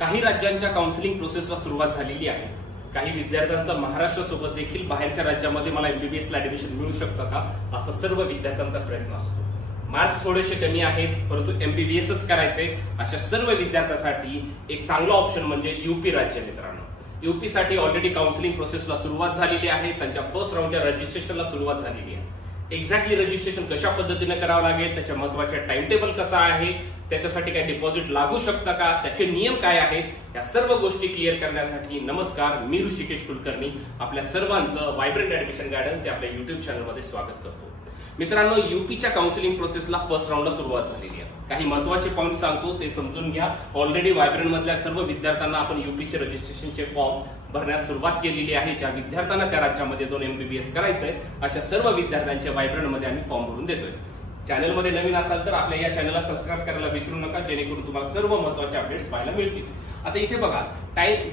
काही राज्यांच्या काउन्सिलिंग प्रोसेसला सुरुवात झालेली आहे। काही विद्यार्थ्यांचा महाराष्ट्र सोबत देखील बाहेरच्या राज्यामध्ये मला एमबीबीएस ला ऍडमिशन मिळू शकतं का असा सर्व विद्यार्थ्यांचा प्रयत्न असतो। मार्क्स थोडेसे कमी आहेत परंतु एमबीबीएसच करायचे अशा सर्व विद्यार्थ्यांसाठी एक चांगला ऑप्शन म्हणजे यूपी राज्य। मित्रांनो, यूपी साठी ऑलरेडी काउन्सिलिंग प्रोसेसला सुरुवात झालेली आहे। त्यांच्या फर्स्ट राऊंडच्या रजिस्ट्रेशनला सुरुवात झालेली आहे। एक्झॅक्टली रजिस्ट्रेशन कशा पद्धतीने करावं लागेल, त्याच्या महत्त्वाचे टाइम टेबल कसा आहे, त्याच्यासाठी काय डिपॉझिट लागू शकतं का, त्याचे नियम काय आहेत, या सर्व गोष्टी क्लिअर करण्यासाठी नमस्कार, मी ऋषिकेश कुलकर्णी आपल्या सर्वांचं व्हायब्रंट ऍडमिशन गायडन्स या आपल्या युट्यूब चॅनलमध्ये स्वागत करतो। मित्रांनो, यूपीच्या काउन्सिलिंग प्रोसेसला फर्स्ट राऊंडला सुरुवात झालेली आहे। काही महत्त्वाचे पॉइंट सांगतो ते समजून घ्या। ऑलरेडी व्हायब्रंट मधल्या सर्व विद्यार्थ्यांना आपण यूपीचे रजिस्ट्रेशनचे फॉर्म भरण्यास सुरुवात केलेली आहे। ज्या विद्यार्थ्यांना त्या राज्यामध्ये जाऊन एमबीबीएस करायचंय अशा सर्व विद्यार्थ्यांच्या व्हायब्रंट मध्ये आम्ही फॉर्म भरून देतोय। चॅनलमध्ये नवीन असाल तर आपल्या या चॅनलला सबस्क्राइब करायला विसरू नका, जेणेकरून तुम्हाला सर्व महत्त्वाचे अपडेट्स पाहायला मिळतील। आता इथे बघा,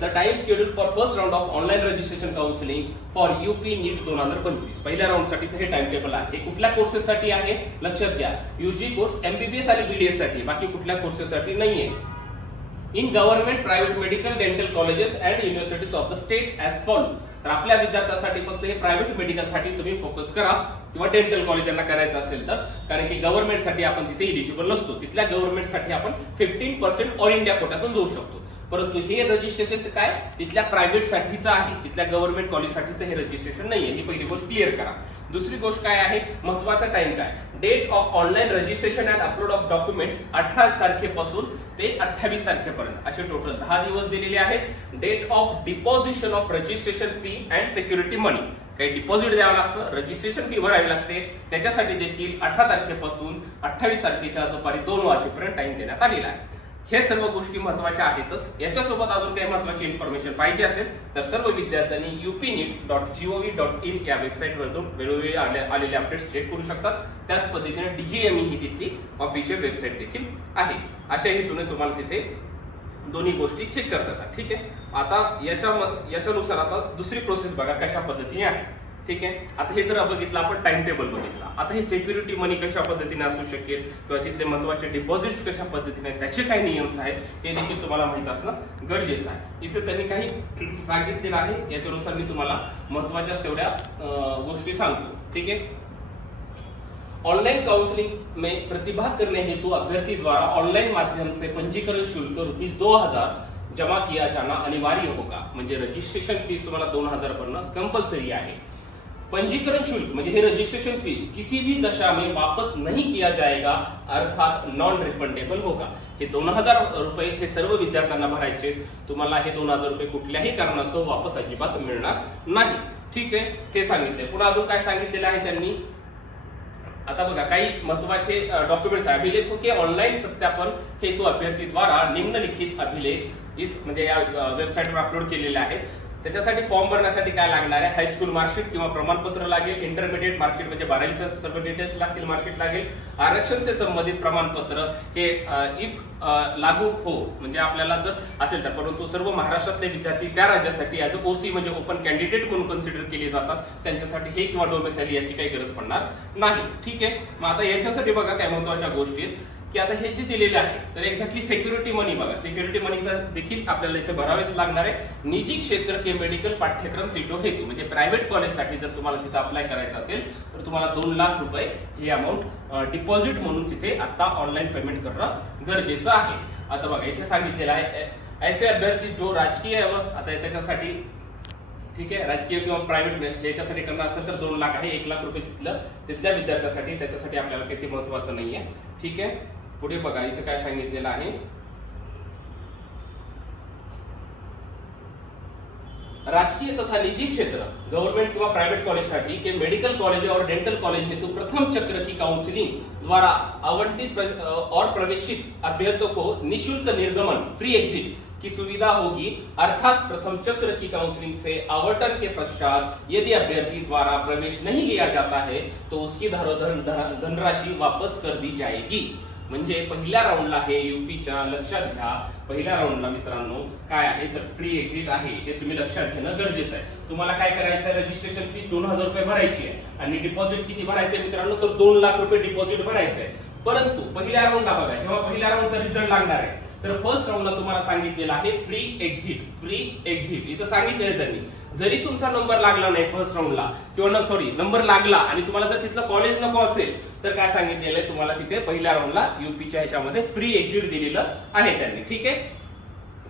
the time schedule for first round of online registration counselling for UP NEET 2025। पहिल्या राऊंड साठीचं हे टाइम टेबल आहे। कुठल्या कोर्सेस साठी आहे लक्षात घ्या, यूजी कोर्स, एमबीबीएस आणि बीडीएस साठी, बाकी कुठल्या कोर्सेस साठी नाहीये। In government, private medical, dental colleges and universities of the state as follow. तर आपल्या विद्यार्थ्यांसाठी फक्त हे प्रायव्हेट मेडिकल साठी तुम्ही फोकस करा किंवा डेंटल कॉलेजांना करायचं असेल तर, कारण की गव्हर्नमेंट साठी आपण तिथे इलिजिबल नसतो। तिथल्या गव्हर्नमेंट साठी आपण 15% ऑल इंडिया कोट्यातून जाऊ शकतो, परंतु हे रजिस्ट्रेशन काय तिथल्या प्रायव्हेट साठीचं आहे, तिथल्या गव्हर्नमेंट कॉलेज साठीचं हे रजिस्ट्रेशन नाहीये। ही पहिली गोष्ट क्लिअर करा। दुसरी गोष्ट काय आहे, महत्वाचा टाइम काय, date of online registration and upload of documents 18 तारखेपासून ते 28 तारखेपर्यंत असे टोटल 10 दिवस दिलेले आहेत। Date of deposition of registration fee and security money, काही डिपॉझिट द्यावं लागतं, रजिस्ट्रेशन फी भरावी लागते, त्याच्यासाठी देखील 18 तारखेपासून 28 तारखेच्या दुपारी 2 वाजेपर्यंत टाइम देण्यात आलेला आहे। हे सर्व गोष्टी महत्वाच्या आहेतच। याच्यासोबत अजून काही महत्वाची इन्फॉर्मेशन पाहिजे असेल तर सर्व विद्यार्थ्यांनी upneet.gov.in या वेबसाईटवर जाऊन वेळोवेळी आलेले अपडेट्स चेक करू शकतात। त्याच पद्धतीने डीजीएमई ही तिथली ऑफिशियल वेबसाईट देखील आहे। अशा हेतूने तुम्हाला तिथे दोन्ही गोष्टी चेक करता येतात। ठीक आहे, आता याच्यानुसार आता दुसरी प्रोसेस बघा कशा पद्धतीने आहे। ठीक आहे, आता हे जर बघितलं आपण टाइम टेबल बघितला, आता हे सिक्युरिटी मनी कशा पद्धतीने असू शकेल किंवा तिथले महत्वाचे डिपॉझिट्स कशा पद्धतीने, त्याचे काही नियम्स आहेत हे देखील तुम्हाला माहित असणं गरजेचं आहे। इथे त्यांनी काही सांगितलेलं आहे, याच्यानुसार मी तुम्हाला महत्वाच्या तेवढ्या गोष्टी सांगतो। ठीक है, ऑनलाइन काउंसलिंग में प्रतिभाग करने हेतु अभ्यर्थी द्वारा ऑनलाइन माध्यम से पंजीकरण शुल्क ₹2000 जमा किया जाना अनिवार्य होगा। म्हणजे रजिस्ट्रेशन फीस तुम्हाला 2000 भरणं कंपल्सरी आहे। पंजीकरण शुल्क म्हणजे हे रजिस्ट्रेशन फीस किसी भी दशा में वापस नहीं किया जाएगा, अर्थात नॉन रिफंडेबल होगा। हे 2000 रुपये हे सर्व विद्यार्थ्यांना भरायचे, तुम्हाला हे 2000 रुपये कुठल्याही कारणास्तव वापस अजिबात मिळणार नाही। ठीक आहे, ते सांगितले। पुन्हा अजून काय सांगितलेलं आहे त्यांनी, आता बघा काही महत्वाचे डॉक्युमेंट्स आहे। अभिलेखों के ऑनलाइन सत्यापन हेतु अभ्यर्थी द्वारा निम्नलिखित अभिलेख इस म्हणजे या वेबसाईटवर अपलोड केलेले आहेत। त्याच्यासाठी फॉर्म भरण्यासाठी काय लागणार आहे, हायस्कूल मार्कशीट किंवा प्रमाणपत्र लागेल, इंटरमिडिएट मार्कशीट म्हणजे 12वीचे सर्व डिटेल्स लागतील, मार्कशीट लागेल, आरक्षण से संबंधित प्रमाणपत्र हे इफ लागू हो म्हणजे आपल्याला जर असेल तर, परंतु सर्व महाराष्ट्रातले विद्यार्थी त्या राज्यासाठी ऍज ओसी म्हणजे ओपन कॅन्डिडेट म्हणून कन्सिडर केले जातात, त्यांच्यासाठी हे किंवा डोमेसाइल याची काही गरज पडणार नाही। ठीक आहे, मग आता याच्यासाठी बघा काय महत्वाच्या गोष्टी की आता हे जे दिलेले आहे तर एक्झॅक्टली सिक्युरिटी मनी बघा, सिक्युरिटी मनीचा देखील आपल्याला इथे भरावेच लागणार आहे। निजी क्षेत्र के मेडिकल पाठ्यक्रम सीटों हेतु म्हणजे प्रायव्हेट कॉलेजसाठी जर तुम्हाला तिथे अप्लाय करायचं असेल तर तुम्हाला 2 लाख रुपये ही अमाऊंट डिपॉझिट म्हणून तिथे आता ऑनलाईन पेमेंट करणं गरजेचं आहे। आता बघा इथे सांगितलेलं आहे, ऐसे अभ्यर्थी जो राजकीय आता त्याच्यासाठी ठीक आहे राजकीय किंवा प्रायव्हेट याच्यासाठी करणार असेल तर 2 लाख आहे, 1 लाख रुपये तिथल्या विद्यार्थ्यासाठी, त्याच्यासाठी आपल्याला काही महत्वाचं नाहीये। ठीक आहे, पुढे बघा इथे काय सांगितलेलं आहे, राजकीय तथा निजी क्षेत्र गवर्नमेंट किंवा प्राइवेट कॉलेज साठी के मेडिकल कॉलेज और डेंटल कॉलेज हेतु प्रथम चक्र की काउंसलिंग द्वारा आवंटित और प्रवेशित अभ्यर्थियों को निःशुल्क निर्गमन फ्री एग्जिट की सुविधा होगी, अर्थात प्रथम चक्र की काउंसलिंग से आवंटन के पश्चात यदि अभ्यर्थी द्वारा प्रवेश नहीं लिया जाता है तो उसकी धनराशि वापस कर दी जाएगी। म्हणजे पहिल्या राऊंडला हे यूपीच्या लक्षात घ्या, पहिल्या राऊंडला मित्रांनो काय आहे तर फ्री एक्झिट आहे, हे तुम्ही लक्षात घेणं गरजेचं आहे। तुम्हाला काय करायचं आहे, रजिस्ट्रेशन फीस 2000 रुपये भरायची आहे आणि डिपॉझिट किती भरायचं आहे मित्रांनो तर 2 लाख रुपये डिपॉझिट भरायचं आहे। परंतु पहिल्या राऊंडला बघा, जेव्हा पहिल्या राऊंडचा रिझल्ट लागणार आहे तर फर्स्ट राऊंडला तुम्हाला सांगितलेलं आहे फ्री एक्झिट इथं सांगितलेलं आहे त्यांनी. जरी तुमचा नंबर लागला नाही फर्स्ट राऊंडला किंवा नंबर लागला आणि तुम्हाला जर तिथलं कॉलेज नको असेल तर काय सांगितलेलं आहे तुम्हाला तिथे पहिल्या राऊंडला यूपीच्या ह्याच्यामध्ये फ्री एक्झिट दिलेलं आहे त्यांनी. ठीक आहे.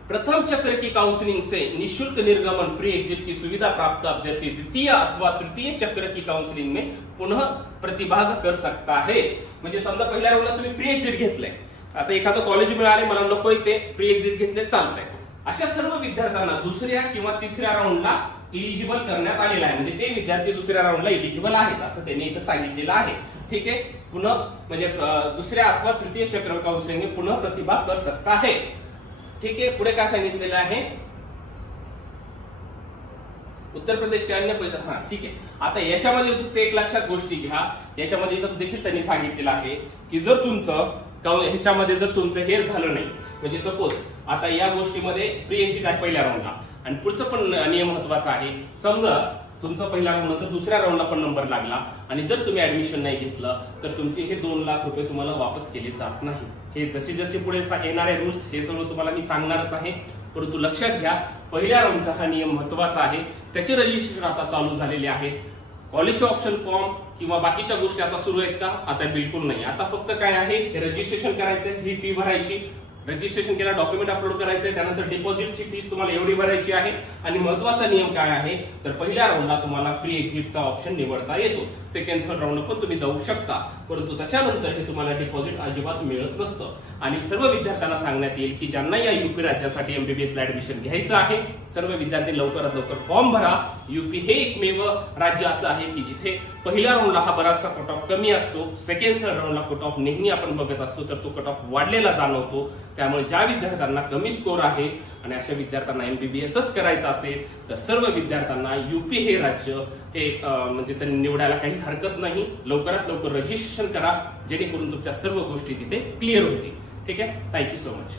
प्रथम चक्र की काउंसलिंग से निःशुल्क निर्गमन फ्री एग्जिट की सुविधा प्राप्त अभ्यर्थी द्वितीय अथवा तृतीय चक्र की काउंसलिंग में पुनः प्रतिभाग कर सकता है. म्हणजे समजा पहिल्या राऊंडला तुम्ही फ्री एक्झिट घेतलंय, आता एखादं कॉलेज मिळाले मला नकोय ते फ्री एक्झिट घेतले चालतंय, अशा सर्व विद्यार्थ्यांना दुसऱ्या किंवा तिसऱ्या राऊंडला इलिजिबल करण्यात आलेलं आहे. म्हणजे ते विद्यार्थी दुसऱ्या राऊंडला इलिजिबल आहेत असं त्यांनी इथं सांगितलेलं आहे. ठीक आहे. पुन्हा म्हणजे दुसऱ्या अथवा तृतीय चक्र काउंसलिंग में पुनः प्रतिभाग कर सकता है. ठीक आहे. पुढे काय सांगितलेलं आहे, उत्तर प्रदेश के अन्य ठीक आहे. आता याच्यामध्ये फक्त एक लक्षात गोष्टी घ्या, याच्यामध्ये देखील त्यांनी सांगितलेलं आहे की जर तुमचं ह्याच्यामध्ये जर तुमचं हे झालं नाही, म्हणजे सपोज आता या गोष्टीमध्ये फ्री एक्झिट आहे पहिल्या राऊंडला आणि पुढचं पण नियम महत्वाचा आहे. समजा तुमचा पहिल्या राऊंड नंतर दुसऱ्या राऊंडला पण नंबर लागला आणि जर तुम्ही ऍडमिशन नाही घेतलं तर तुमचे हे 2 लाख रुपये तुम्हाला वापस केले जात नाही. हे जसे जसे पुढे येणारे रूल्स हे सगळं तुम्हाला मी सांगणारच आहे, परंतु लक्षात घ्या पहिल्या राऊंडचा हा नियम महत्वाचा आहे. त्याचे रजिस्ट्रेशन आता चालू झालेले आहे. कॉलेजचे ऑप्शन फॉर्म किंवा बाकीच्या गोष्टी आता सुरू आहेत का? आता बिलकुल नाही. आता फक्त काय आहे, रजिस्ट्रेशन करायचंय, ही फी भरायची, रजिस्ट्रेशन केला, डॉक्युमेंट अपलोड करायचे, त्यानंतर डिपॉझिटची फीस तुम्हाला एवढी भरायची आहे. आणि महत्वाचा नियम काय आहे तर पहिल्या राऊंडला तुम्हाला फ्री एक्झिटचा ऑप्शन निवडता येतो. सेकंड थर्ड राऊंडला पण तुम्ही जाऊ शकता, परंतु त्याच्यानंतर हे तुम्हाला डिपॉझिट अजिबात मिळत नसतं. आणि सर्व विद्यार्थ्यांना सांगण्यात येईल की ज्यांना या युपी राज्यासाठी एमबीबीएस ला ऍडमिशन घ्यायचं आहे, सर्व विद्यार्थी लवकरात लवकर फॉर्म भरा. युपी हे एकमेव राज्य असं आहे की जिथे पहिल्या राऊंडला हा बराचसा कट ऑफ कमी असतो, सेकंड थर्ड राऊंडला कट ऑफ नेहमी आपण बघत असतो तर तो कट ऑफ वाढलेला जाणवतो. त्यामुळे ज्या विद्यार्थ्यांना कमी स्कोर आहे आणि अशा विद्यार्थ्यांना एमबीबीएसच करायचं असेल तर सर्व विद्यार्थ्यांना युपी हे राज्य हे म्हणजे त्यांनी निवडायला काही हरकत नाही. लवकरात लवकर रजिस्ट्रेशन करा जेणेकरून तुमच्या सर्व गोष्टी तिथे क्लिअर होतील. ठीक आहे. Thank you so much.